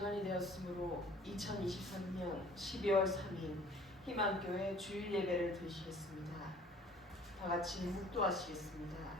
시간이 되었으므로 2023년 12월 3일 희망교회 주일 예배를 드리시겠습니다. 다 같이 묵도하시겠습니다.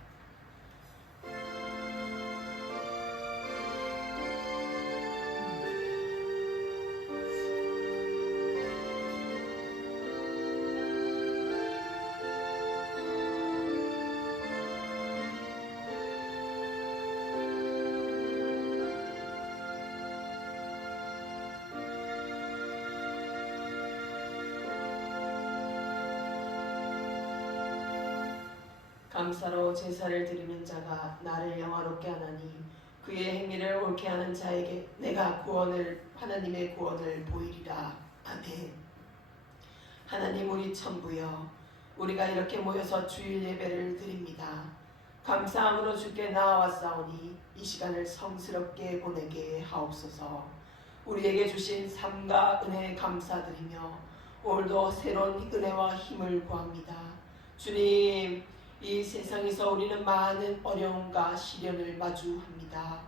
감사로 제사를 드리는 자가 나를 영화롭게 하나니 그의 행위를 옳게 하는 자에게 내가 하나님의 구원을 보이리라. 아멘. 하나님 우리 천부여, 우리가 이렇게 모여서 주일 예배를 드립니다. 감사함으로 주께 나아왔사오니 이 시간을 성스럽게 보내게 하옵소서. 우리에게 주신 삶과 은혜에 감사드리며 오늘도 새로운 은혜와 힘을 구합니다. 주님, 이 세상에서 우리는 많은 어려움과 시련을 마주합니다.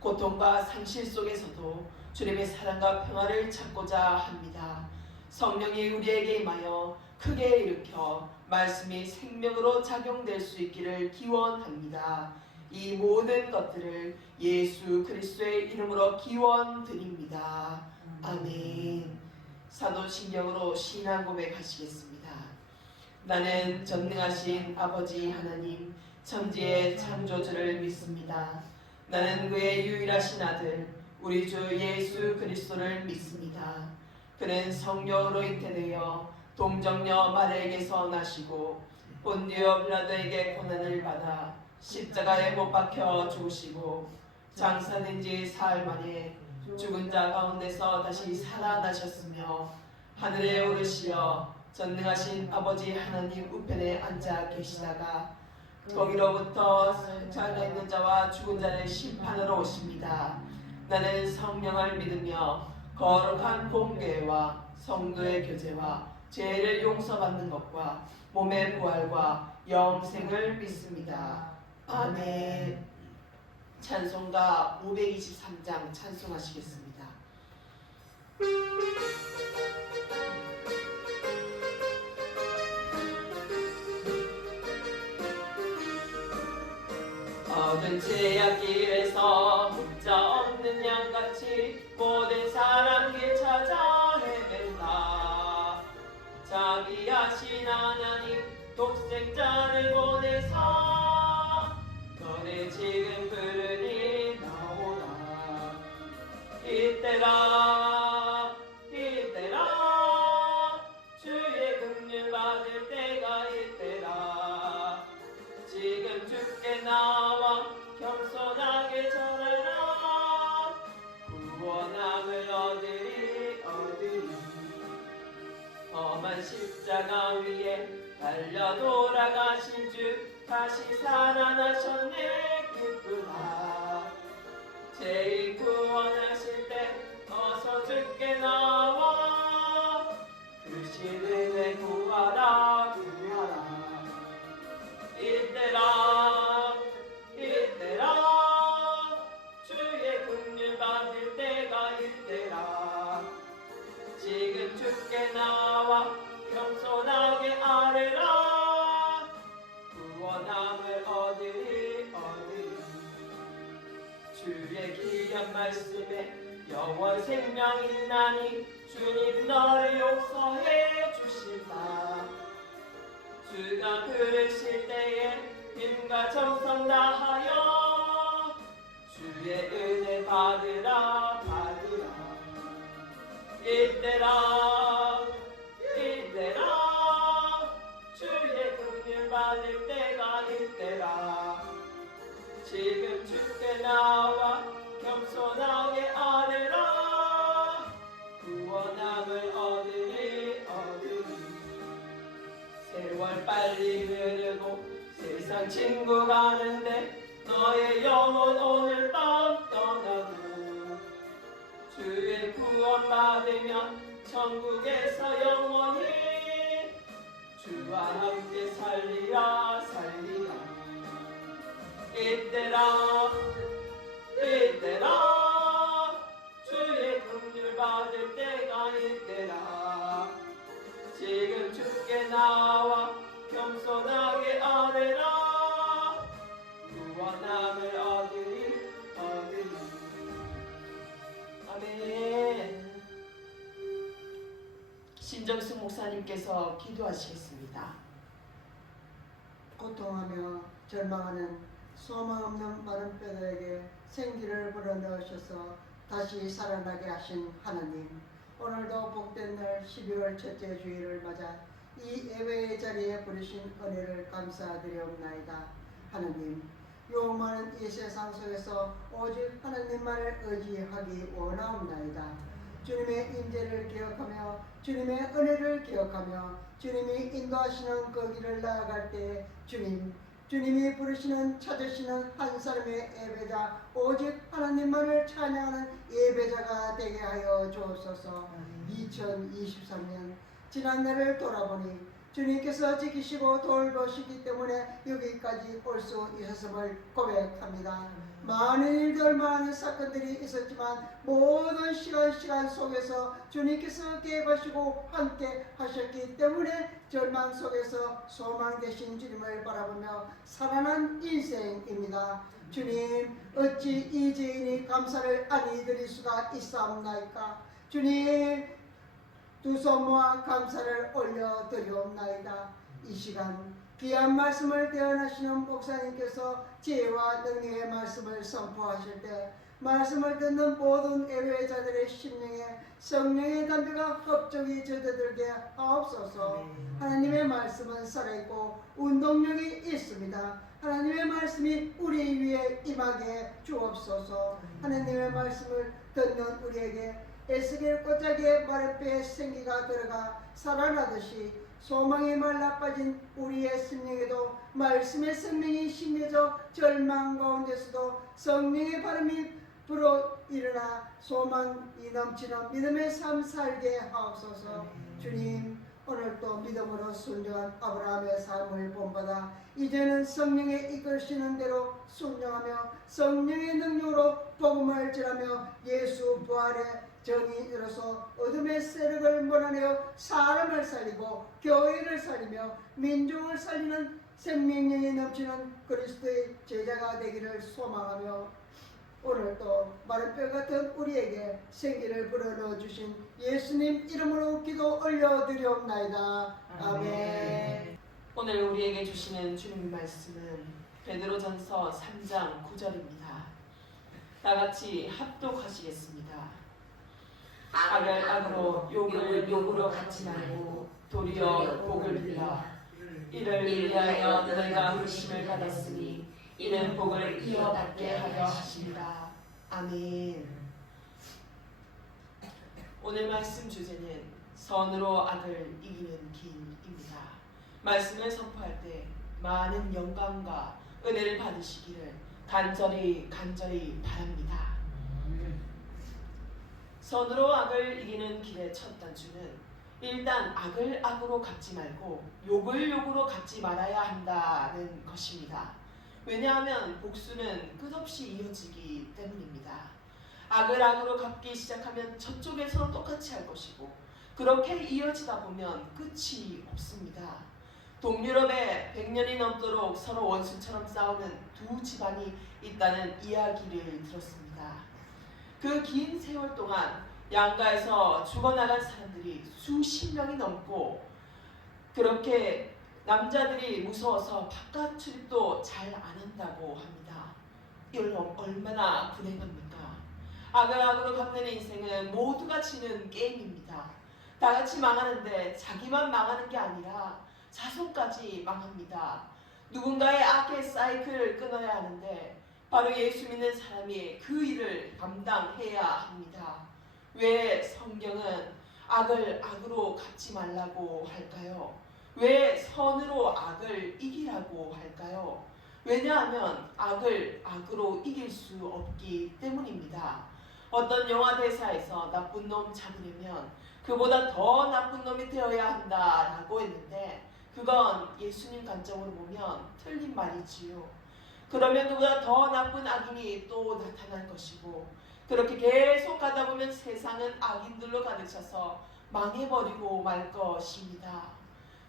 고통과 상실 속에서도 주님의 사랑과 평화를 찾고자 합니다. 성령이 우리에게 임하여 크게 일으켜 말씀이 생명으로 작용될 수 있기를 기원합니다. 이 모든 것들을 예수 그리스도의 이름으로 기원드립니다. 아멘. 사도신경으로 신앙 고백하시겠습니다. 나는 전능하신 아버지 하나님 천지의 창조주를 믿습니다. 나는 그의 유일하신 아들 우리 주 예수 그리스도를 믿습니다. 그는 성령으로 잉태되어 동정녀 마리아에게서 나시고 본디오 빌라도에게 고난을 받아 십자가에 못 박혀 죽으시고 장사된 지 사흘 만에 죽은 자 가운데서 다시 살아나셨으며 하늘에 오르시어 전능하신 아버지 하나님 우편에 앉아 계시다가 거기로부터 살아있는 자와 죽은 자를 심판하러 오십니다. 나는 성령을 믿으며 거룩한 공교회와 성도의 교제와 죄를 용서받는 것과 몸의 부활과 영생을 믿습니다. 아멘. 찬송가 523장 찬송하시겠습니다. 얻은 제약길에서 묻자 없는 양같이 모든 사람 길 찾아 헤맨다. 자비하신 하나님 독생자를 보내사 너네 지금 부르니 나오라. 이때라 이때라 주의 긍휼 받을 때가 이때라. 지금 주께 나와 겸손하게 전하라. 구원함을 얻으리 험한 십자가 위에 달려 돌아가신 주 다시 살아나셨네. 기쁘다. 죄인 구원하실 때 어서 주께 나와 크신 은혜 구하라. 이때라 주의 긍휼 받을 때가 이때라. 지금 주께 나와 겸손하게 아뢰라. 구원함을 얻으리 주의 귀한 말씀에 영원 생명 있나니 주님 너를 용서해 주신다. 주가 부르실 때에 힘과 정성 다하여 주의 은혜 받으라. 이때라 주의 긍휼 받을 때가 이때라. 지금 주께 나와 겸손하게 아뢰라. 구원함을 얻으리 세월 빨리 흐르고 세상 친구 가는데 너의 영혼 오늘 밤 떠나고 주의 구원 받으면 천국에서 영원히 주와 함께 살리라. 이때라 주의 신정숙 목사님께서 기도하시겠습니다. 고통하며 절망하는 소망 없는 많은 뼈들에게 생기를 불어넣으셔서 다시 살아나게 하신 하나님, 오늘도 복된 날 12월 첫째 주일을 맞아 이 예배의 자리에 부르신 은혜를 감사드리옵나이다. 하나님, 요많은 이 세상 속에서 오직 하나님만을 의지하기 원하옵나이다. 주님의 인재를 기억하며 주님의 은혜를 기억하며 주님이 인도하시는 그 길을 나아갈 때 주님이 부르시는 찾으시는 한 사람의 예배자, 오직 하나님만을 찬양하는 예배자가 되게 하여 주옵소서. 2023년 지난 날을 돌아보니 주님께서 지키시고 돌보시기 때문에 여기까지 올 수 있었음을 고백합니다. 많은 일들, 많은 사건들이 있었지만 모든 시간 속에서 주님께서 계획하시고 함께 하셨기 때문에 절망 속에서 소망 되신 주님을 바라보며 살아난 인생입니다. 주님, 어찌 이 죄인이 감사를 아니 드릴 수가 있사옵나이까. 주님, 두 손 모아 감사를 올려드리옵나이다. 이 시간 귀한 말씀을 대언하시는 목사님께서 지혜와 능력의 말씀을 선포하실 때 말씀을 듣는 모든 예배자들의 심령에 성령의 담배가 흡족히 젖어들게 하옵소서. 하나님의 말씀은 살아있고 운동력이 있습니다. 하나님의 말씀이 우리 위에 임하게 주옵소서. 하나님의 말씀을 듣는 우리에게 에스겔 꽃자기의 머리뼈에 생기가 들어가 살아나듯이 소망이 말라빠진 우리의 심령에도 말씀의 생명이 심겨져 절망 가운데서도 성령의 바람이 불어 일어나 소망이 넘치는 믿음의 삶 살게 하옵소서. 주님, 오늘도 믿음으로 순종한 아브라함의 삶을 본받아 이제는 성령의 이끌시는 대로 순종하며 성령의 능력으로 복음을 전하며 예수 부활의 정이 이뤄서 어둠의 세력을 몰아내어 사람을 살리고 교회를 살리며 민족을 살리는 생명력이 넘치는 그리스도의 제자가 되기를 소망하며 오늘도 마른 뼈 같은 우리에게 생기를 불어넣어 주신 예수님 이름으로 기도 올려드리옵나이다. 아멘. 오늘 우리에게 주시는 주님 말씀은 베드로전서 3장 9절입니다. 다같이 합독하시겠습니다. 악을 악으로 욕을 욕으로 갚지 말고 도리어 복을 빌라. 이를 위하여 너희가 부르심을 받았으니 이는 복을 이어받게 하려 하십니다. 아멘. 오늘 말씀 주제는 선으로 악을 이기는 길입니다. 말씀을 선포할 때 많은 영광과 은혜를 받으시기를 간절히 바랍니다. 선으로 악을 이기는 길의 첫 단추는 일단 악을 악으로 갚지 말고 욕을 욕으로 갚지 말아야 한다는 것입니다. 왜냐하면 복수는 끝없이 이어지기 때문입니다. 악을 악으로 갚기 시작하면 저쪽에서 똑같이 할 것이고 그렇게 이어지다 보면 끝이 없습니다. 동유럽에 100년이 넘도록 서로 원수처럼 싸우는 두 집안이 있다는 이야기를 들었습니다. 그 긴 세월 동안 양가에서 죽어나간 사람들이 수십 명이 넘고 그렇게 남자들이 무서워서 바깥 출입도 잘 안 한다고 합니다. 이걸 얼마나 불행합니까? 악을 악으로 갚는 인생은 모두가 지는 게임입니다. 다 같이 망하는데 자기만 망하는 게 아니라 자손까지 망합니다. 누군가의 악의 사이클을 끊어야 하는데 바로 예수 믿는 사람이 그 일을 감당해야 합니다. 왜 성경은 악을 악으로 갚지 말라고 할까요? 왜 선으로 악을 이기라고 할까요? 왜냐하면 악을 악으로 이길 수 없기 때문입니다. 어떤 영화 대사에서 나쁜 놈 잡으려면 그보다 더 나쁜 놈이 되어야 한다라고 했는데 그건 예수님 관점으로 보면 틀린 말이지요. 그러면 그보다 더 나쁜 악인이 또 나타날 것이고 그렇게 계속 가다 보면 세상은 악인들로 가득 차서 망해버리고 말 것입니다.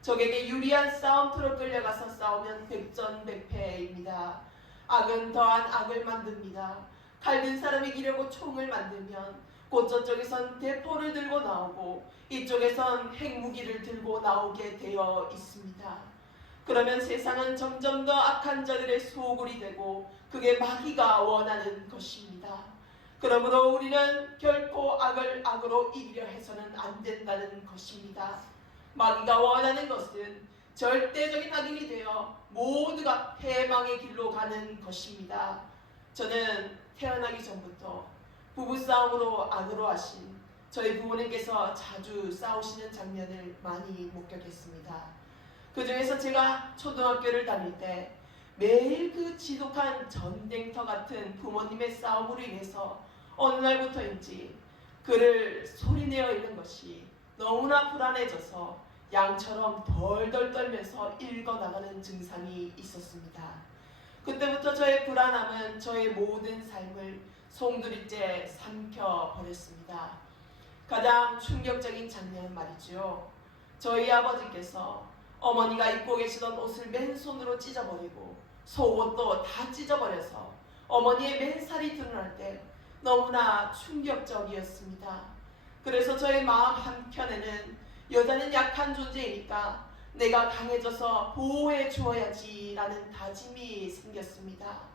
적에게 유리한 싸움터로 끌려가서 싸우면 백전백패입니다. 악은 더한 악을 만듭니다. 칼든 사람 이기려고 총을 만들면 곧 저쪽에선 대포를 들고 나오고 이쪽에선 핵무기를 들고 나오게 되어 있습니다. 그러면 세상은 점점 더 악한 자들의 소굴이 되고 그게 마귀가 원하는 것입니다. 그러므로 우리는 결코 악을 악으로 이기려 해서는 안 된다는 것입니다. 마귀가 원하는 것은 절대적인 악인이 되어 모두가 패망의 길로 가는 것입니다. 저는 태어나기 전부터 부부싸움으로 악으로 하신 저희 부모님께서 자주 싸우시는 장면을 많이 목격했습니다. 그 중에서 제가 초등학교를 다닐 때 매일 그 지독한 전쟁터 같은 부모님의 싸움으로 인해서 어느 날부터인지 그를 소리내어 읽는 것이 너무나 불안해져서 양처럼 덜덜 떨면서 읽어나가는 증상이 있었습니다. 그때부터 저의 불안함은 저의 모든 삶을 송두리째 삼켜버렸습니다. 가장 충격적인 장면은 말이죠. 저희 아버지께서 어머니가 입고 계시던 옷을 맨손으로 찢어버리고 속옷도 다 찢어버려서 어머니의 맨살이 드러날 때 너무나 충격적이었습니다. 그래서 저의 마음 한켠에는 여자는 약한 존재이니까 내가 강해져서 보호해 주어야지 라는 다짐이 생겼습니다.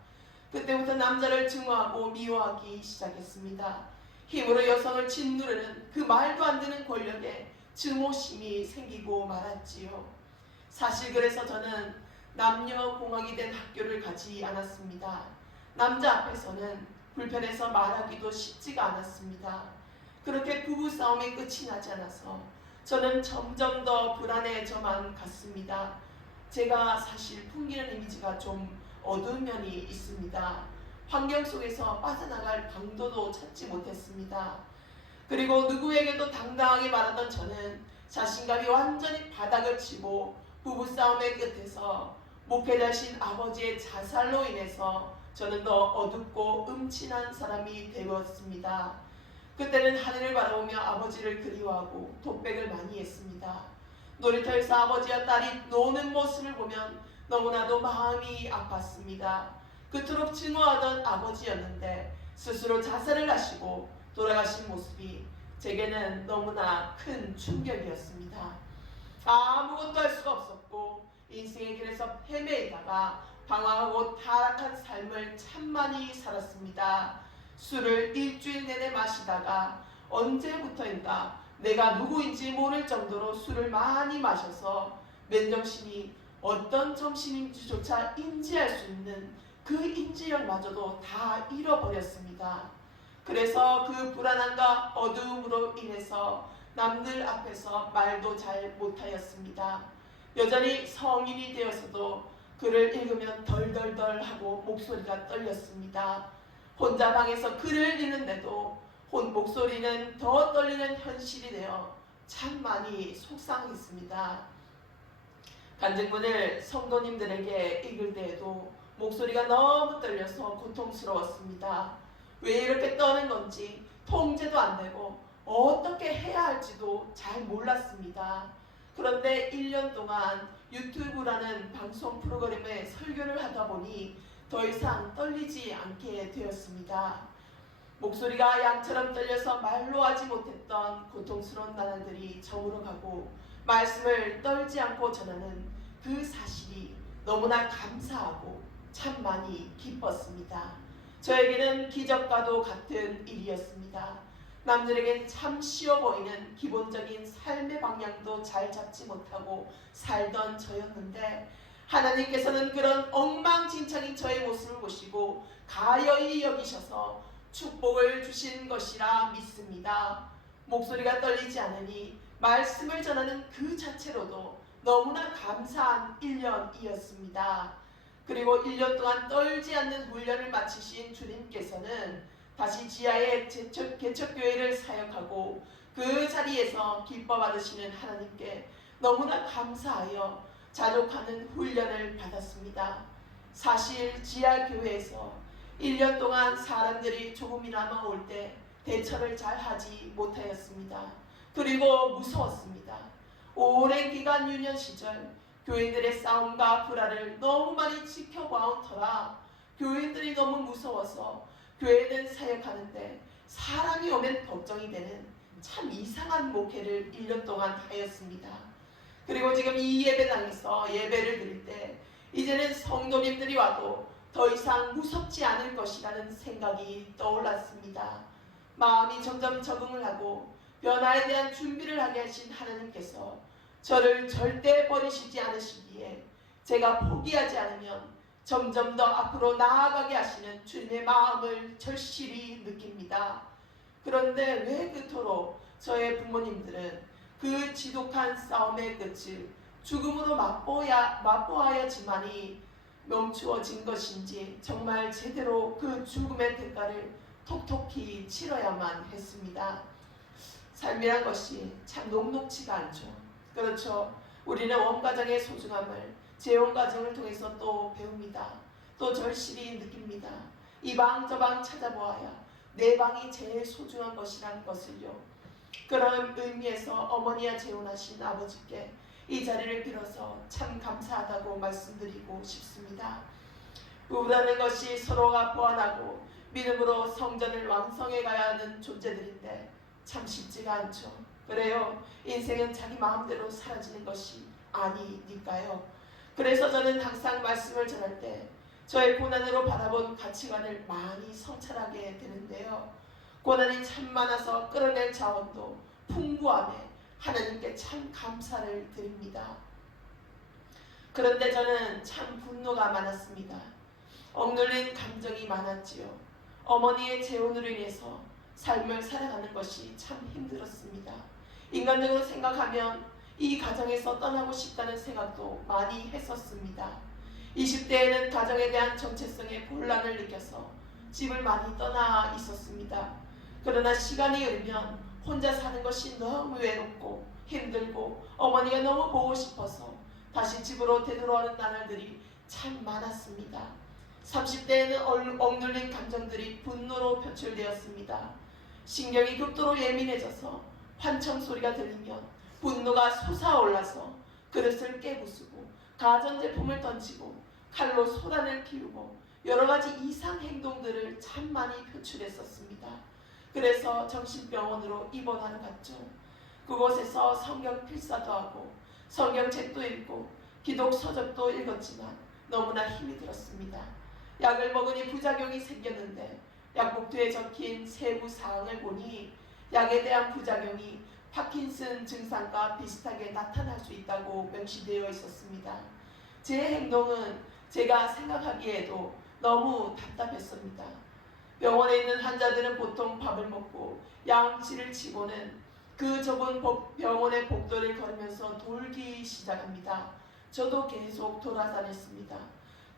그때부터 남자를 증오하고 미워하기 시작했습니다. 힘으로 여성을 짓누르는 그 말도 안 되는 권력에 증오심이 생기고 말았지요. 사실 그래서 저는 남녀공학이 된 학교를 가지 않았습니다. 남자 앞에서는 불편해서 말하기도 쉽지가 않았습니다. 그렇게 부부싸움이 끝이 나지 않아서 저는 점점 더 불안해져만 갔습니다. 제가 사실 풍기는 이미지가 좀 어두운 면이 있습니다. 환경 속에서 빠져나갈 방도도 찾지 못했습니다. 그리고 누구에게도 당당하게 말하던 저는 자신감이 완전히 바닥을 치고 부부싸움의 끝에서 목회자신 아버지의 자살로 인해서 저는 더 어둡고 음침한 사람이 되었습니다. 그때는 하늘을 바라보며 아버지를 그리워하고 독백을 많이 했습니다. 놀이터에서 아버지와 딸이 노는 모습을 보면 너무나도 마음이 아팠습니다. 그토록 증오하던 아버지였는데 스스로 자살을 하시고 돌아가신 모습이 제게는 너무나 큰 충격이었습니다. 아무것도 할 수가 없었고 인생의 길에서 헤매다가 방황하고 타락한 삶을 참 많이 살았습니다. 술을 일주일 내내 마시다가 언제부터인가 내가 누구인지 모를 정도로 술을 많이 마셔서 맨정신이 어떤 정신인지조차 인지할 수 있는 그 인지력마저도 다 잃어버렸습니다. 그래서 그 불안함과 어두움으로 인해서 남들 앞에서 말도 잘 못하였습니다. 여전히 성인이 되어서도 글을 읽으면 덜덜덜 하고 목소리가 떨렸습니다. 혼자 방에서 글을 읽는데도 목소리는 더 떨리는 현실이 되어 참 많이 속상했습니다. 간증문을 성도님들에게 읽을 때에도 목소리가 너무 떨려서 고통스러웠습니다. 왜 이렇게 떠는 건지 통제도 안 되고 어떻게 해야 할지도 잘 몰랐습니다. 그런데 1년 동안 유튜브라는 방송 프로그램에 설교를 하다 보니 더 이상 떨리지 않게 되었습니다. 목소리가 양처럼 떨려서 말로 하지 못했던 고통스러운 나날들이 저물어가고 말씀을 떨지 않고 전하는 그 사실이 너무나 감사하고 참 많이 기뻤습니다. 저에게는 기적과도 같은 일이었습니다. 남들에겐 참 쉬워 보이는 기본적인 삶의 방향도 잘 잡지 못하고 살던 저였는데 하나님께서는 그런 엉망진창인 저의 모습을 보시고 가여이 여기셔서 축복을 주신 것이라 믿습니다. 목소리가 떨리지 않으니 말씀을 전하는 그 자체로도 너무나 감사한 1년이었습니다. 그리고 1년 동안 떨지 않는 훈련을 마치신 주님께서는 다시 지하의 개척교회를 사역하고 그 자리에서 기뻐 받으시는 하나님께 너무나 감사하여 자족하는 훈련을 받았습니다. 사실 지하교회에서 1년 동안 사람들이 조금이나마 올 때 대처를 잘 하지 못하였습니다. 그리고 무서웠습니다. 오랜 기간 유년 시절 교인들의 싸움과 불화를 너무 많이 지켜봐온 터라 교인들이 너무 무서워서 교회는 사역하는데 사람이 오면 걱정이 되는 참 이상한 목회를 1년 동안 하였습니다. 그리고 지금 이 예배당에서 예배를 드릴 때 이제는 성도님들이 와도 더 이상 무섭지 않을 것이라는 생각이 떠올랐습니다. 마음이 점점 적응을 하고 변화에 대한 준비를 하게 하신 하나님께서 저를 절대 버리시지 않으시기에 제가 포기하지 않으면 점점 더 앞으로 나아가게 하시는 주님의 마음을 절실히 느낍니다. 그런데 왜 그토록 저의 부모님들은 그 지독한 싸움의 끝을 죽음으로 맛보아야지만이 멈추어진 것인지 정말 제대로 그 죽음의 대가를 톡톡히 치러야만 했습니다. 삶이란 것이 참 녹록지가 않죠. 그렇죠. 우리는 원가정의 소중함을 재혼가정을 통해서 또 배웁니다. 또 절실히 느낍니다. 이 방 저 방 찾아보아야 내 방이 제일 소중한 것이라는 것을요. 그런 의미에서 어머니와 재혼하신 아버지께 이 자리를 빌어서 참 감사하다고 말씀드리고 싶습니다. 부부라는 것이 서로가 보완하고 믿음으로 성전을 완성해 가야 하는 존재들인데 참 쉽지가 않죠. 그래요. 인생은 자기 마음대로 사라지는 것이 아니니까요. 그래서 저는 항상 말씀을 전할 때 저의 고난으로 바라본 가치관을 많이 성찰하게 되는데요. 고난이 참 많아서 끌어낼 자원도 풍부함에 하나님께 참 감사를 드립니다. 그런데 저는 참 분노가 많았습니다. 억눌린 감정이 많았지요. 어머니의 재혼으로 인해서 삶을 살아가는 것이 참 힘들었습니다. 인간적으로 생각하면 이 가정에서 떠나고 싶다는 생각도 많이 했었습니다. 20대에는 가정에 대한 정체성의 혼란을 느껴서 집을 많이 떠나 있었습니다. 그러나 시간이 흐르면 혼자 사는 것이 너무 외롭고 힘들고 어머니가 너무 보고 싶어서 다시 집으로 되돌아오는 나날들이 참 많았습니다. 30대에는 억눌린 감정들이 분노로 표출되었습니다. 신경이 극도로 예민해져서 환청 소리가 들리면 분노가 솟아올라서 그릇을 깨부수고 가전제품을 던지고 칼로 소란을 피우고 여러가지 이상 행동들을 참 많이 표출했었습니다. 그래서 정신병원으로 입원하러 갔죠. 그곳에서 성경 필사도 하고 성경책도 읽고 기독 서적도 읽었지만 너무나 힘이 들었습니다. 약을 먹으니 부작용이 생겼는데 약복도에 적힌 세부 사항을 보니 약에 대한 부작용이 파킨슨 증상과 비슷하게 나타날 수 있다고 명시되어 있었습니다. 제 행동은 제가 생각하기에도 너무 답답했습니다. 병원에 있는 환자들은 보통 밥을 먹고 양치를 치고는 그 좁은 병원의 복도를 걸으면서 돌기 시작합니다. 저도 계속 돌아다녔습니다.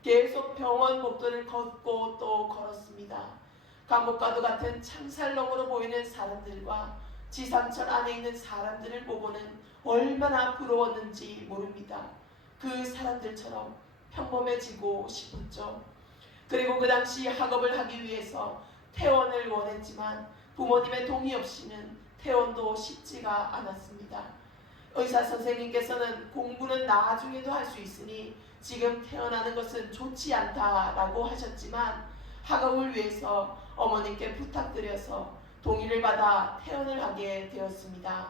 계속 병원 복도를 걷고 또 걸었습니다. 감옥과도 같은 창살롱으로 보이는 사람들과 지상철 안에 있는 사람들을 보고는 얼마나 부러웠는지 모릅니다. 그 사람들처럼 평범해지고 싶었죠. 그리고 그 당시 학업을 하기 위해서 퇴원을 원했지만 부모님의 동의 없이는 퇴원도 쉽지가 않았습니다. 의사 선생님께서는 공부는 나중에도 할 수 있으니 지금 퇴원하는 것은 좋지 않다라고 하셨지만 학업을 위해서 어머님께 부탁드려서 동의를 받아 퇴원을 하게 되었습니다.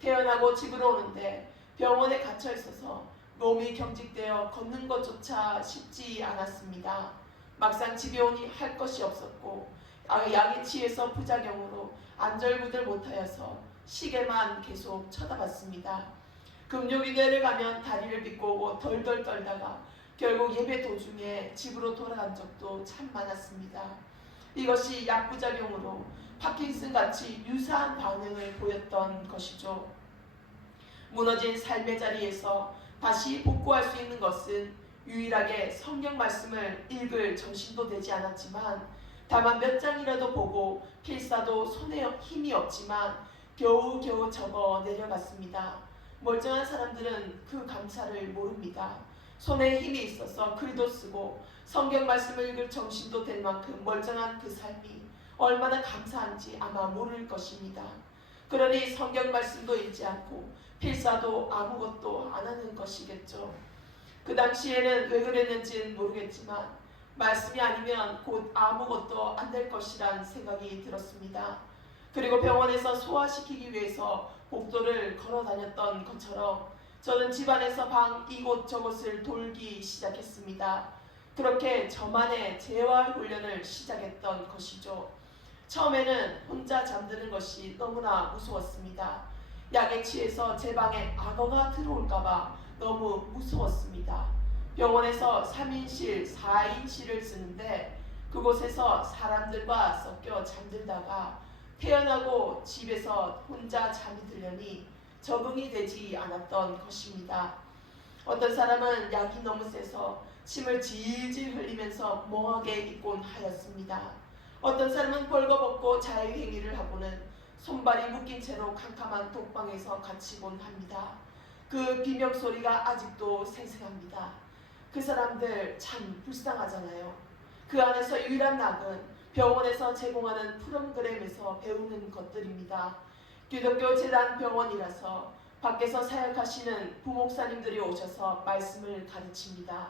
퇴원하고 집으로 오는데 병원에 갇혀 있어서 몸이 경직되어 걷는 것조차 쉽지 않았습니다. 막상 집에 오니 할 것이 없었고 약에 취해서 부작용으로 안절부절 못하여서 시계만 계속 쳐다봤습니다. 금요일에 가면 다리를 빗고 오고 덜덜 떨다가 결국 예배 도중에 집으로 돌아간 적도 참 많았습니다. 이것이 약부작용으로 파킨슨같이 유사한 반응을 보였던 것이죠. 무너진 삶의 자리에서 다시 복구할 수 있는 것은 유일하게 성경 말씀을 읽을 정신도 되지 않았지만 다만 몇 장이라도 보고 필사도 손에 힘이 없지만 겨우겨우 적어 내려갔습니다. 멀쩡한 사람들은 그 감사를 모릅니다. 손에 힘이 있어서 글도 쓰고 성경 말씀을 읽을 정신도 될 만큼 멀쩡한 그 삶이 얼마나 감사한지 아마 모를 것입니다. 그러니 성경 말씀도 읽지 않고 필사도 아무것도 안 하는 것이겠죠. 그 당시에는 왜 그랬는지는 모르겠지만 말씀이 아니면 곧 아무것도 안 될 것이란 생각이 들었습니다. 그리고 병원에서 소화시키기 위해서 복도를 걸어 다녔던 것처럼 저는 집안에서 방 이곳저곳을 돌기 시작했습니다. 그렇게 저만의 재활 훈련을 시작했던 것이죠. 처음에는 혼자 잠드는 것이 너무나 무서웠습니다. 약에 취해서 제 방에 악어가 들어올까봐 너무 무서웠습니다. 병원에서 3인실, 4인실을 쓰는데 그곳에서 사람들과 섞여 잠들다가 태어나고 집에서 혼자 잠이 들려니 적응이 되지 않았던 것입니다. 어떤 사람은 약이 너무 세서 침을 질질 흘리면서 멍하게 있곤 하였습니다. 어떤 사람은 벌거벗고 자유행위를 하고는 손발이 묶인 채로 캄캄한 독방에서 갇히곤 합니다. 그 비명소리가 아직도 생생합니다. 그 사람들 참 불쌍하잖아요. 그 안에서 유일한 낙은 병원에서 제공하는 프로그램에서 배우는 것들입니다. 기독교 재단 병원이라서 밖에서 사역하시는 부목사님들이 오셔서 말씀을 가르칩니다.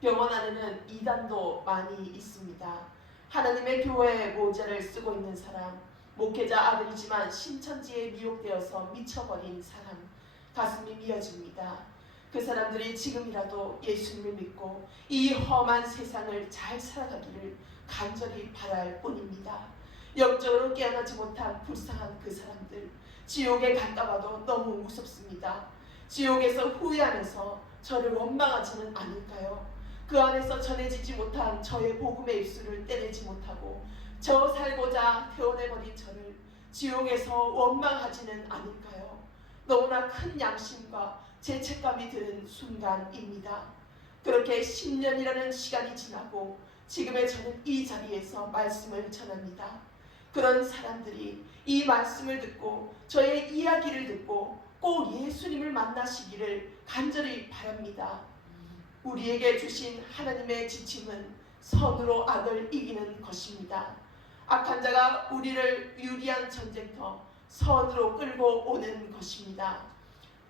병원 안에는 이단도 많이 있습니다. 하나님의 교회의 모자를 쓰고 있는 사람, 목회자 아들이지만 신천지에 미혹되어서 미쳐버린 사람, 가슴이 미어집니다. 그 사람들이 지금이라도 예수님을 믿고 이 험한 세상을 잘 살아가기를 간절히 바랄 뿐입니다. 영적으로 깨어나지 못한 불쌍한 그 사람들, 지옥에 갈까봐도 너무 무섭습니다. 지옥에서 후회하면서 저를 원망하지는 않을까요? 그 안에서 전해지지 못한 저의 복음의 입술을 떼내지 못하고 저 살고자 태어내버린 저를 지옥에서 원망하지는 않을까요? 너무나 큰 양심과 죄책감이 드는 순간입니다. 그렇게 10년이라는 시간이 지나고 지금의 저는 이 자리에서 말씀을 전합니다. 그런 사람들이 이 말씀을 듣고 저의 이야기를 듣고 꼭 예수님을 만나시기를 간절히 바랍니다. 우리에게 주신 하나님의 지침은 선으로 악을 이기는 것입니다. 악한 자가 우리를 유리한 전쟁터 선으로 끌고 오는 것입니다.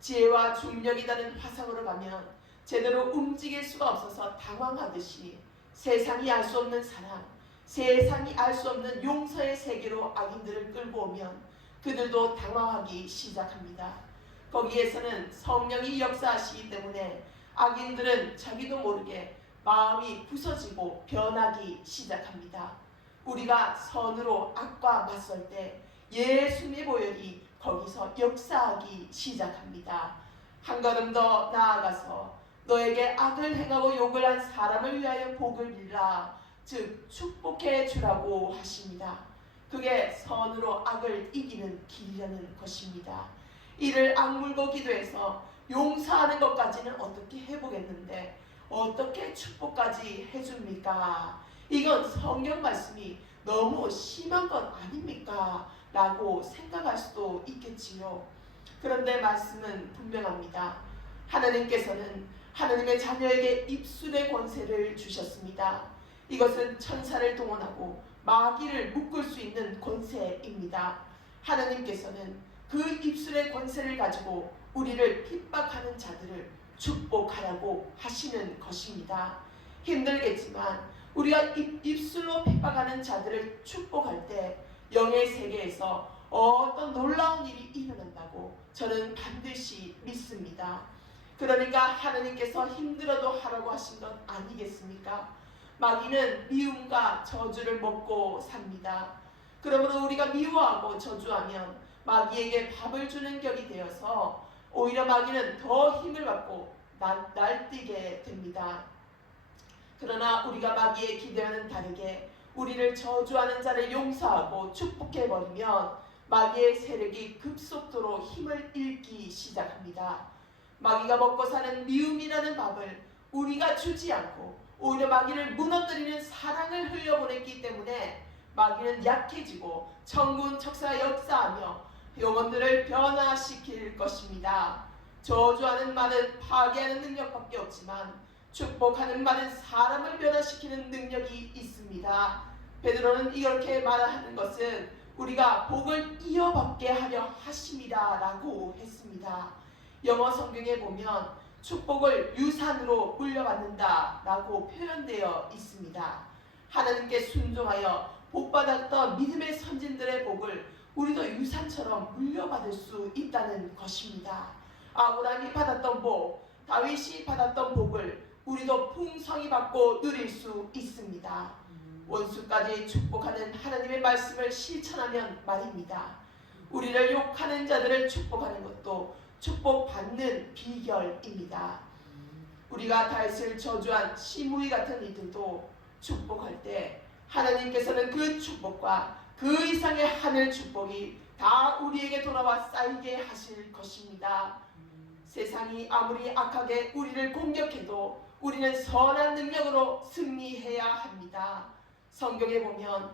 지혜와 중력이라는 화상으로 가면 제대로 움직일 수가 없어서 당황하듯이 세상이 알 수 없는 사랑, 세상이 알 수 없는 용서의 세계로 악인들을 끌고 오면 그들도 당황하기 시작합니다. 거기에서는 성령이 역사하시기 때문에 악인들은 자기도 모르게 마음이 부서지고 변하기 시작합니다. 우리가 선으로 악과 맞설 때 예수님의 보혈이 거기서 역사하기 시작합니다. 한 걸음 더 나아가서 너에게 악을 행하고 욕을 한 사람을 위하여 복을 빌라, 즉 축복해 주라고 하십니다. 그게 선으로 악을 이기는 길이라는 것입니다. 이를 악물고 기도해서 용서하는 것까지는 어떻게 해보겠는데 어떻게 축복까지 해줍니까? 이건 성경 말씀이 너무 심한 것 아닙니까? 라고 생각할 수도 있겠지요. 그런데 말씀은 분명합니다. 하나님께서는 하나님의 자녀에게 입술의 권세를 주셨습니다. 이것은 천사를 동원하고 마귀를 묶을 수 있는 권세입니다. 하나님께서는 그 입술의 권세를 가지고 우리를 핍박하는 자들을 축복하라고 하시는 것입니다. 힘들겠지만 우리가 입술로 핍박하는 자들을 축복할 때 영의 세계에서 어떤 놀라운 일이 일어난다고 저는 반드시 믿습니다. 그러니까 하나님께서 힘들어도 하라고 하신 것 아니겠습니까? 마귀는 미움과 저주를 먹고 삽니다. 그러므로 우리가 미워하고 저주하면 마귀에게 밥을 주는 격이 되어서 오히려 마귀는 더 힘을 받고 날뛰게 됩니다. 그러나 우리가 마귀의 기대와는 다르게 우리를 저주하는 자를 용서하고 축복해버리면 마귀의 세력이 급속도로 힘을 잃기 시작합니다. 마귀가 먹고 사는 미움이라는 밥을 우리가 주지 않고 오히려 마귀를 무너뜨리는 사랑을 흘려보냈기 때문에 마귀는 약해지고 천군천사 역사하며 영혼들을 변화시킬 것입니다. 저주하는 말은 파괴하는 능력밖에 없지만 축복하는 말은 사람을 변화시키는 능력이 있습니다. 베드로는 이렇게 말하는 것은 우리가 복을 이어받게 하려 하심이다 라고 했습니다. 영어 성경에 보면 축복을 유산으로 물려받는다라고 표현되어 있습니다. 하나님께 순종하여 복받았던 믿음의 선진들의 복을 우리도 유산처럼 물려받을 수 있다는 것입니다. 아브라함이 받았던 복, 다윗이 받았던 복을 우리도 풍성히 받고 누릴 수 있습니다. 원수까지 축복하는 하나님의 말씀을 실천하면 말입니다. 우리를 욕하는 자들을 축복하는 것도 축복받는 비결입니다. 우리가 다윗을 저주한 시므이 같은 이들도 축복할 때 하나님께서는 그 축복과 그 이상의 하늘 축복이 다 우리에게 돌아와 쌓이게 하실 것입니다. 세상이 아무리 악하게 우리를 공격해도 우리는 선한 능력으로 승리해야 합니다. 성경에 보면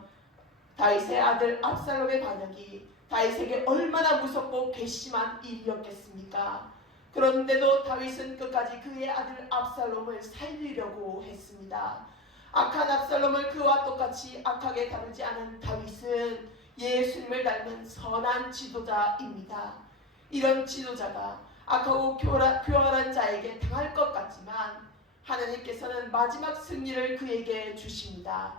다윗의 아들 압살롬의 반역이 다윗에게 얼마나 무섭고 괘씸한 일이었겠습니까? 그런데도 다윗은 끝까지 그의 아들 압살롬을 살리려고 했습니다. 악한 압살롬을 그와 똑같이 악하게 다루지 않은 다윗은 예수님을 닮은 선한 지도자입니다. 이런 지도자가 악하고 교활한 자에게 당할 것 같지만 하나님께서는 마지막 승리를 그에게 주십니다.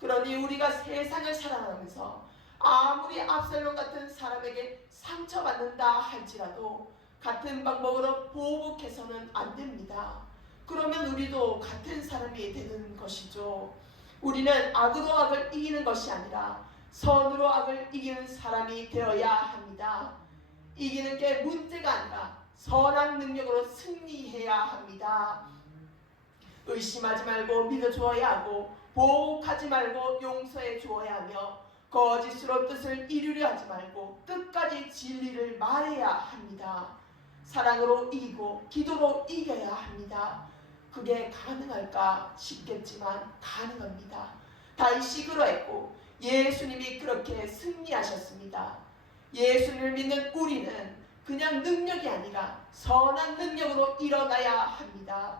그러니 우리가 세상을 살아가면서 아무리 압살롬 같은 사람에게 상처받는다 할지라도 같은 방법으로 보복해서는 안 됩니다. 그러면 우리도 같은 사람이 되는 것이죠. 우리는 악으로 악을 이기는 것이 아니라 선으로 악을 이기는 사람이 되어야 합니다. 이기는 게 문제가 아니라 선한 능력으로 승리해야 합니다. 의심하지 말고 믿어 주어야 하고 보복하지 말고 용서해 주어야 하며 거짓으로 뜻을 이루려 하지 말고 끝까지 진리를 말해야 합니다. 사랑으로 이기고 기도로 이겨야 합니다. 그게 가능할까 싶겠지만 가능합니다. 다윗이 그러했고 예수님이 그렇게 승리하셨습니다. 예수님을 믿는 우리는 그냥 능력이 아니라 선한 능력으로 일어나야 합니다.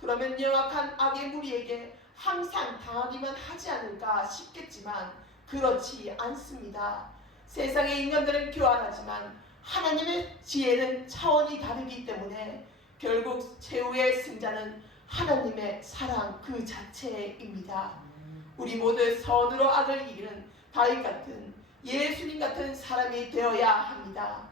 그러면 영악한 악의 무리에게 항상 당하기만 하지 않을까 싶겠지만 그렇지 않습니다. 세상의 인간들은 교활하지만 하나님의 지혜는 차원이 다르기 때문에 결국 최후의 승자는 하나님의 사랑 그 자체입니다. 우리 모두 선으로 악을 이기는 다윗 같은 예수님 같은 사람이 되어야 합니다.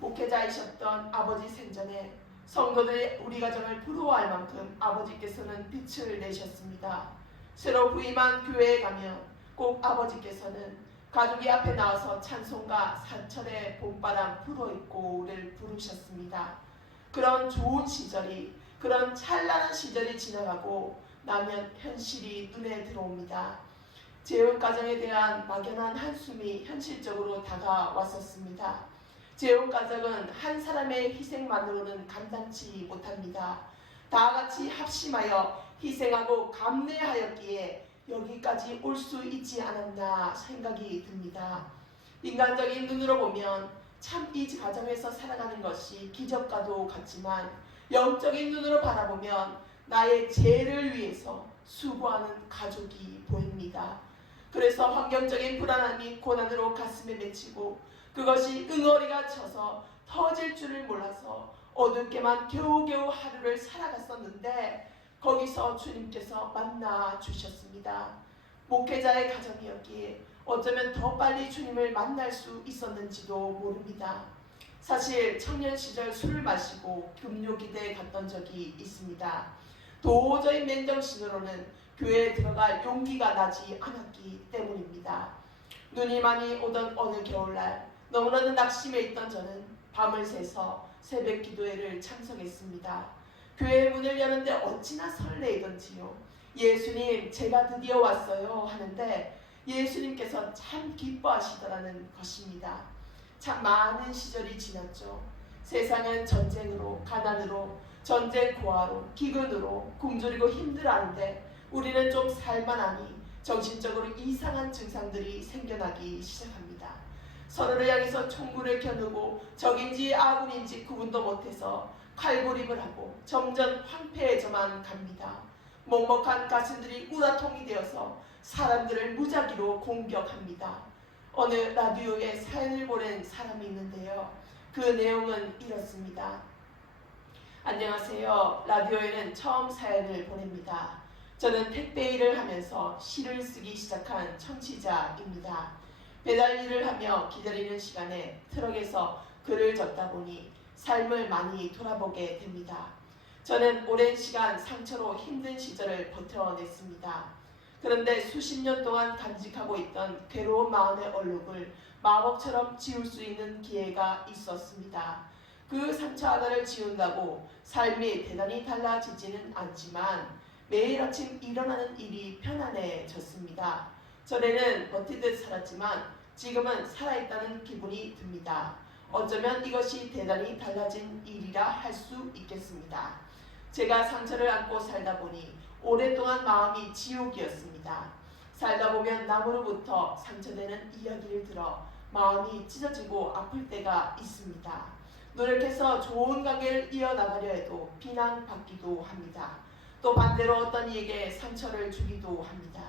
목회자이셨던 아버지 생전에 성도들의 우리 가정을 부러워할 만큼 아버지께서는 빛을 내셨습니다. 새로 부임한 교회에 가면 꼭 아버지께서는 가족이 앞에 나와서 찬송가 사철의 봄바람 불어있고를 부르셨습니다. 그런 좋은 시절이 그런 찬란한 시절이 지나가고 나면 현실이 눈에 들어옵니다. 재혼 가정에 대한 막연한 한숨이 현실적으로 다가왔었습니다. 재혼 가정은 한 사람의 희생만으로는 감당치 못합니다. 다 같이 합심하여 희생하고 감내하였기에 여기까지 올 수 있지 않았나 생각이 듭니다. 인간적인 눈으로 보면 참 이 가정에서 살아가는 것이 기적과도 같지만 영적인 눈으로 바라보면 나의 죄를 위해서 수고하는 가족이 보입니다. 그래서 환경적인 불안함이 고난으로 가슴에 맺히고 그것이 응어리가 쳐서 터질 줄을 몰라서 어둡게만 겨우겨우 하루를 살아갔었는데 거기서 주님께서 만나 주셨습니다. 목회자의 가정이었기에 어쩌면 더 빨리 주님을 만날 수 있었는지도 모릅니다. 사실 청년 시절 술을 마시고 금요기대에 갔던 적이 있습니다. 도저히 맨정신으로는 교회에 들어갈 용기가 나지 않았기 때문입니다. 눈이 많이 오던 어느 겨울날 너무나도 낙심해 있던 저는 밤을 새서 새벽 기도회를 참석했습니다. 교회 문을 여는데 어찌나 설레이던지요. 예수님 제가 드디어 왔어요 하는데 예수님께서 참 기뻐하시더라는 것입니다. 참 많은 시절이 지났죠. 세상은 전쟁으로 가난으로 전쟁 고아로 기근으로 굶주리고 힘들어하는데 우리는 좀 살만하니 정신적으로 이상한 증상들이 생겨나기 시작합니다. 서로를 향해서 총구를 겨누고 적인지 아군인지 구분도 못해서 칼부림을 하고 점점 황폐해져만 갑니다. 먹먹한 가슴들이 우라통이 되어서 사람들을 무작위로 공격합니다. 어느 라디오에 사연을 보낸 사람이 있는데요. 그 내용은 이렇습니다. 안녕하세요. 라디오에는 처음 사연을 보냅니다. 저는 택배 일을 하면서 시를 쓰기 시작한 청취자입니다. 배달 일을 하며 기다리는 시간에 트럭에서 글을 적다 보니 삶을 많이 돌아보게 됩니다. 저는 오랜 시간 상처로 힘든 시절을 버텨냈습니다. 그런데 수십 년 동안 간직하고 있던 괴로운 마음의 얼룩을 마법처럼 지울 수 있는 기회가 있었습니다. 그 상처 하나를 지운다고 삶이 대단히 달라지지는 않지만 매일 아침 일어나는 일이 편안해졌습니다. 전에는 버티듯 살았지만 지금은 살아있다는 기분이 듭니다. 어쩌면 이것이 대단히 달라진 일이라 할 수 있겠습니다. 제가 상처를 안고 살다 보니 오랫동안 마음이 지옥이었습니다. 살다 보면 남으로부터 상처되는 이야기를 들어 마음이 찢어지고 아플 때가 있습니다. 노력해서 좋은 관계를 이어나가려 해도 비난받기도 합니다. 또 반대로 어떤 이에게 상처를 주기도 합니다.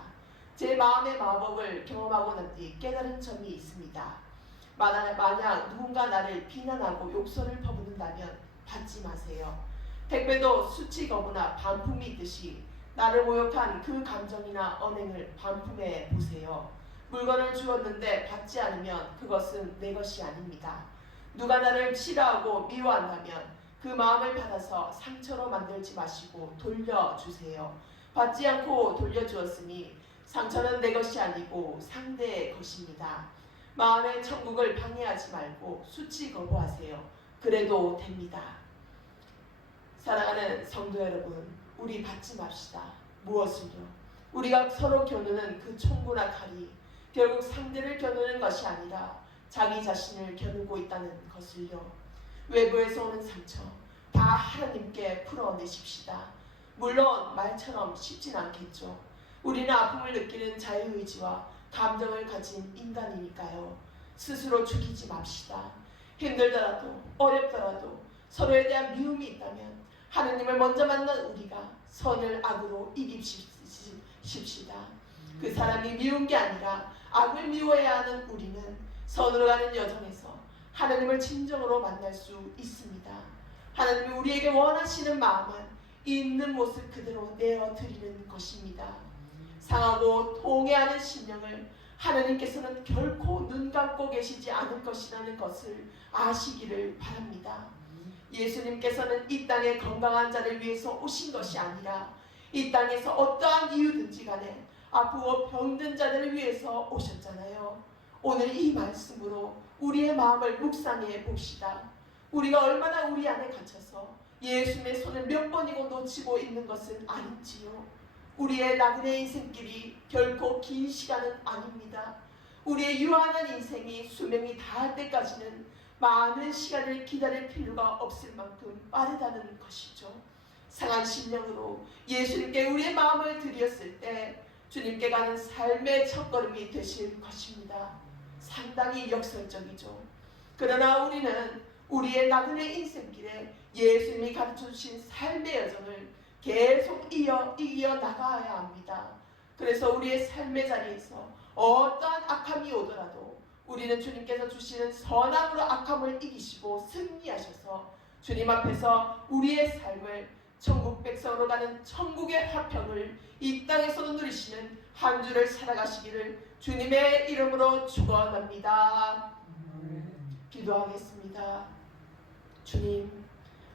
제 마음의 마법을 경험하고 난 뒤 깨달은 점이 있습니다. 만약 누군가 나를 비난하고 욕설을 퍼붓는다면 받지 마세요. 택배도 수치 거부나 반품이 있듯이 나를 모욕한 그 감정이나 언행을 반품해 보세요. 물건을 주었는데 받지 않으면 그것은 내 것이 아닙니다. 누가 나를 싫어하고 미워한다면 그 마음을 받아서 상처로 만들지 마시고 돌려주세요. 받지 않고 돌려주었으니 상처는 내 것이 아니고 상대의 것입니다. 마음의 천국을 방해하지 말고 수치 거부하세요. 그래도 됩니다. 사랑하는 성도 여러분, 우리 받지 맙시다. 무엇을요? 우리가 서로 겨누는 그 총구나 칼이 결국 상대를 겨누는 것이 아니라 자기 자신을 겨누고 있다는 것을요. 외부에서 오는 상처 다 하나님께 풀어내십시다. 물론 말처럼 쉽진 않겠죠. 우리는 아픔을 느끼는 자유의지와 감정을 가진 인간이니까요. 스스로 죽이지 맙시다. 힘들더라도 어렵더라도 서로에 대한 미움이 있다면 하느님을 먼저 만난 우리가 선을 악으로 이깁시다. 그 사람이 미운 게 아니라 악을 미워해야 하는 우리는 선으로 가는 여정에서 하나님을 진정으로 만날 수 있습니다. 하나님이 우리에게 원하시는 마음은 있는 모습 그대로 내어드리는 것입니다. 상하고 통해하는 심령을 하나님께서는 결코 눈 감고 계시지 않을 것이라는 것을 아시기를 바랍니다. 예수님께서는 이 땅에 건강한 자를 위해서 오신 것이 아니라 이 땅에서 어떠한 이유든지 간에 아프고 병든 자들을 위해서 오셨잖아요. 오늘 이 말씀으로 우리의 마음을 묵상해 봅시다. 우리가 얼마나 우리 안에 갇혀서 예수님의 손을 몇 번이고 놓치고 있는 것은 아닌지요. 우리의 나그네 인생길이 결코 긴 시간은 아닙니다. 우리의 유한한 인생이 수명이 다할 때까지는 많은 시간을 기다릴 필요가 없을 만큼 빠르다는 것이죠. 상한 심령으로 예수님께 우리의 마음을 드렸을 때 주님께 가는 삶의 첫걸음이 되실 것입니다. 상당히 역설적이죠. 그러나 우리는 우리의 나그네 인생길에 예수님이 가르쳐주신 삶의 여정을 계속 이어 나가야 합니다. 그래서 우리의 삶의 자리에서 어떠한 악함이 오더라도 우리는 주님께서 주시는 선함으로 악함을 이기시고 승리하셔서 주님 앞에서 우리의 삶을 천국 백성으로 가는 천국의 화평을 이 땅에서도 누리시는 한 주를 살아가시기를 주님의 이름으로 축원합니다. 기도하겠습니다. 주님,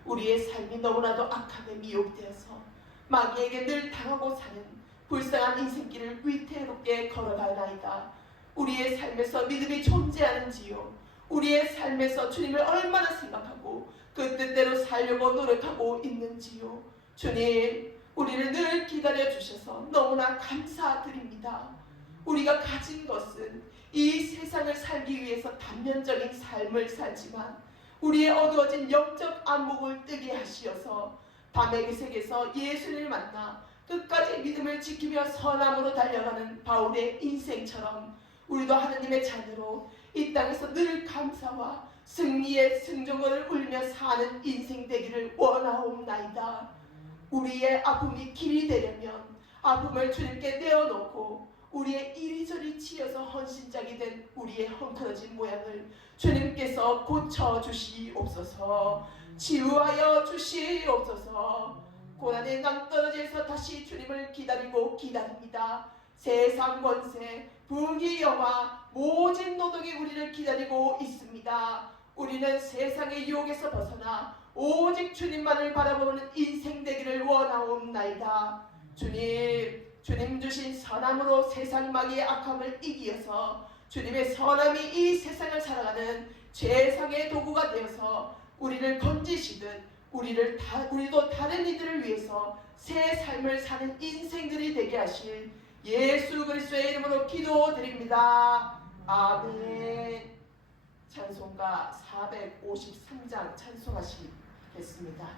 우리의 삶이 너무나도 악함에 미혹되어서 마귀에게 늘 당하고 사는 불쌍한 인생길을 위태롭게 걸어가나이다. 우리의 삶에서 믿음이 존재하는지요. 우리의 삶에서 주님을 얼마나 생각하고 그 뜻대로 살려고 노력하고 있는지요. 주님, 우리를 늘 기다려주셔서 너무나 감사드립니다. 우리가 가진 것은 이 세상을 살기 위해서 단면적인 삶을 살지만 우리의 어두워진 영적 안목을 뜨게 하시어서 담의 기색에서 예수를 만나 끝까지 믿음을 지키며 선함으로 달려가는 바울의 인생처럼 우리도 하나님의 자녀로 이 땅에서 늘 감사와 승리의 승종을 울며 사는 인생 되기를 원하옵나이다. 우리의 아픔이 길이 되려면 아픔을 주님께 내어놓고 우리의 이리저리 치여서 헌신짝이 된 우리의 헝클어진 모양을 주님께서 고쳐주시옵소서. 치유하여 주시옵소서. 고난의 낭떠러지에서 다시 주님을 기다리고 기다립니다. 세상 권세, 부귀 영화, 모진 노동이 우리를 기다리고 있습니다. 우리는 세상의 유혹에서 벗어나 오직 주님만을 바라보는 인생 되기를 원하옵나이다. 주님 주신 선함으로 세상 마귀의 악함을 이기어서 주님의 선함이 이 세상을 살아가는 최상의 도구가 되어서 우리를 건지시듯 우리도 다른 이들을 위해서 새 삶을 사는 인생들이 되게 하실 예수 그리스도의 이름으로 기도드립니다. 아멘. 찬송가 453장 찬송하시겠습니다.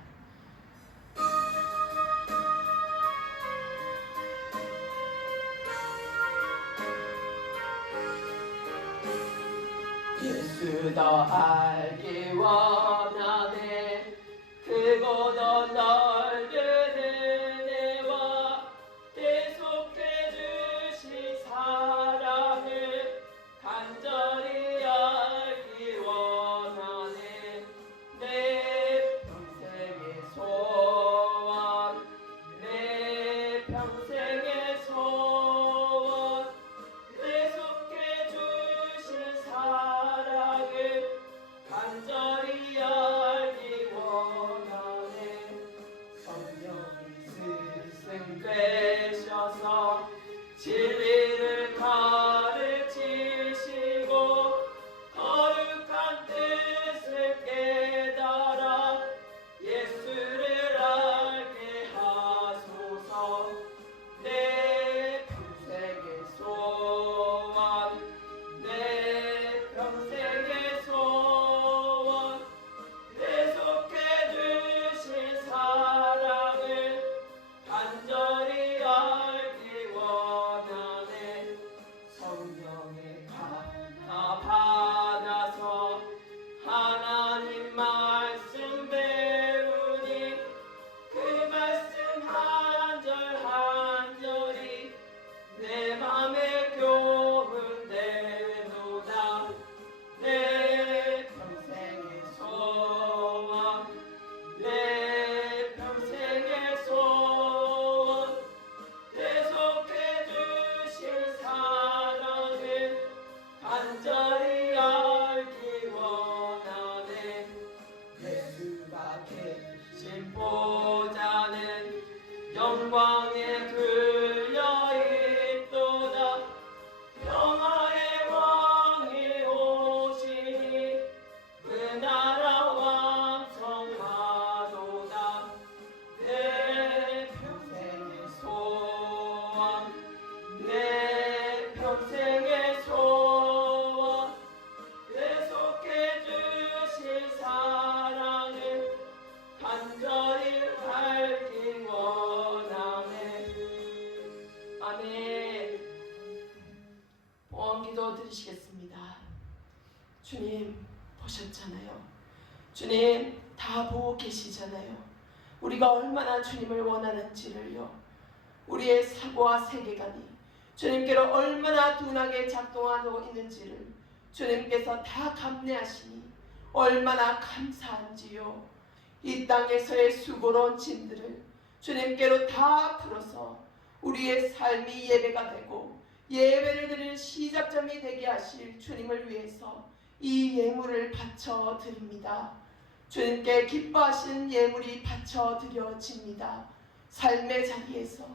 예수 더 알기 원하네. 크고 더 넓은 은혜와 계속해 주신 사랑을 간절히 알기 원하네. 내 평생의 소원, 내 평생의 소원, 계속해 주신 사랑을 간절히 알기 원하네. 성령이 스승되셔서 진리를 가르치시고 거룩한 뜻을 깨달아 예수를 알게 하소서. 내 평생의 소원, 내 평생의 소원, 계속해 주신 사랑을 간절히 알기 원하네. 성령의 강화 받아서 하나님 말씀 배우니 그 말씀 한 절 한 절이 내 맘에 교훈되도다. 내 평생의 소원, 내 평생의 소원, 계속해 주신 사랑을 간절히 알기 원하네. 예수가 계신 보좌는 영광에 들려있도다. 평화의 왕이 오시니 그 나라 완성하도다. 내 평생의 소원, 내 평생의 소원, 계속해 주신 사랑을 간절히 알기 원하네. 아멘. 봉헌기도 드리시겠습니다. 주님 보셨잖아요. 주님 다 보고 계시잖아요. 우리가 얼마나 주님을 원하는지를요. 우리의 사고와 세계관이 주님께로 얼마나 둔하게 작동하고 있는지를 주님께서 다 감내하시니 얼마나 감사한지요. 이 땅에서의 수고로운 짐들을 주님께로 다 풀어서 우리의 삶이 예배가 되고 예배를 드리는 시작점이 되게 하실 주님을 위해서 이 예물을 바쳐 드립니다. 주님께 기뻐하시는 예물이 바쳐 드려집니다. 삶의 자리에서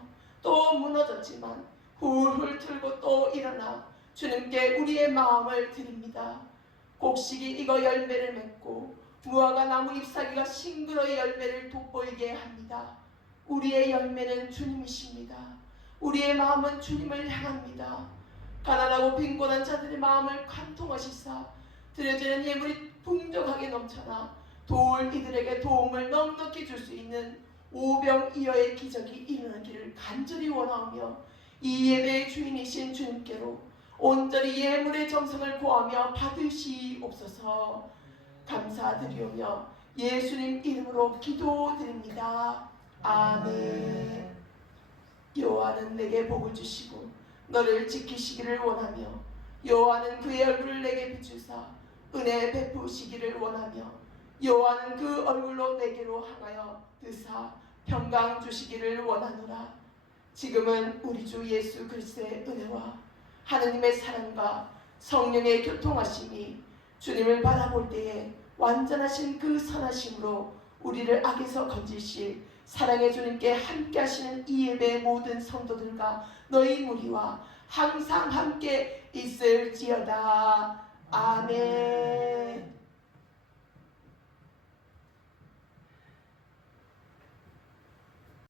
또 무너졌지만 훌훌 틀고 또 일어나 주님께 우리의 마음을 드립니다. 곡식이 익어 열매를 맺고 무화과 나무 잎사귀가 싱그러이 열매를 돋보이게 합니다. 우리의 열매는 주님이십니다. 우리의 마음은 주님을 향합니다. 가난하고 빈곤한 자들의 마음을 관통하시사 드려지는 예물이 풍족하게 넘쳐나 도울 이들에게 도움을 넉넉히 줄 수 있는 오병이어의 기적이 일어나기를 간절히 원하오며 이 예배의 주인이신 주님께로 온전히 예물의 정성을 고하며 받으시옵소서. 감사드리오며 예수님 이름으로 기도드립니다. 아멘. 여호와는 내게 복을 주시고 너를 지키시기를 원하며 여호와는 그의 얼굴을 내게 비추사 은혜 베푸시기를 원하며 여호와는 그 얼굴로 내게로 향하여 드사 평강 주시기를 원하노라. 지금은 우리 주 예수 그리스도의 은혜와 하느님의 사랑과 성령의 교통하심이 주님을 바라볼 때에 완전하신 그 선하심으로 우리를 악에서 건지실 사랑의 주님께 함께 하시는 이 예배의 모든 성도들과 너희 무리와 항상 함께 있을지어다. 아멘.